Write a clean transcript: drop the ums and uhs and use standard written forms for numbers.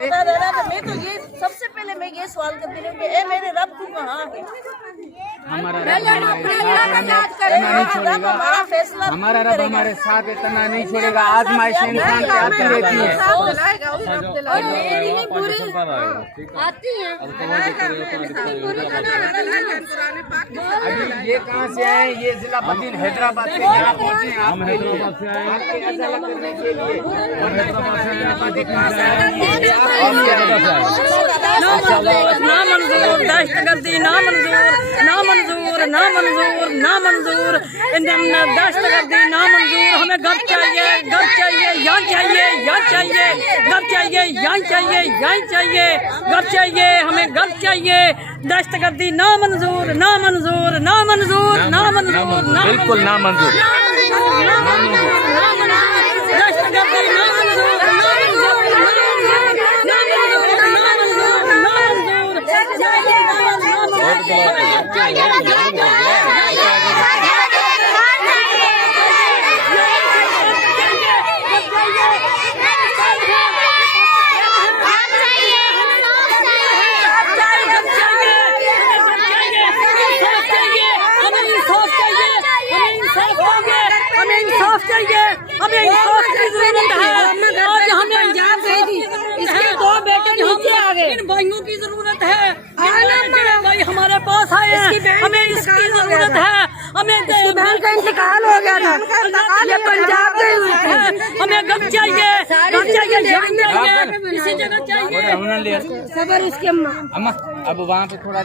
मैं तो ये सबसे पहले मैं ये सवाल करती हूँ कि ए मेरे रब तू कहाँ है? हमारा फैसला हमारा रब हमारे साथ इतना नहीं छोड़ेगा। आजमाइश इंसान पे आती रहती है। अभी ये कहाँ से आए? ये जिला बदीन हैदराबाद से यहाँ पहुँचे। हम हैदराबाद से आए। ना मंजूर, दहशतगर्दी ना मंजूर, ना मंजूर, ना मंजूर, ना मंजूर, दहशतगर्दी ना मंजूर। हमें घर चाहिए, घर चाहिए, यहाँ चाहिए, यहाँ चाहिए, घर चाहिए, यहाँ चाहिए, यहाँ चाहिए, घर चाहिए, हमें घर चाहिए। दहशतगर्दी ना मंजूर, ना मंजूर, ना मंजूर, ना मंजूर, बिल्कुल ना मंजूर। दहशतगर्दी ना मंजूर, ना मंजूर, हमें इंसाफ चाहिए, हमें इंसाफ की जरूरत है। आज हमें पंजाब गई थी, इसके दो बेटे नीचे आ गए। इन भाइयों की जरूरत है, भाई हमारे पास आए हैं, हमें इसकी जरूरत है। हमें बहन का इंतकाल हो गया था, ये पंजाब गई है। हमें घर चाहिए, घर चाहिए, इसी जगह चाहिए। सबर उसके अम्मा अब वहाँ पे थोड़ा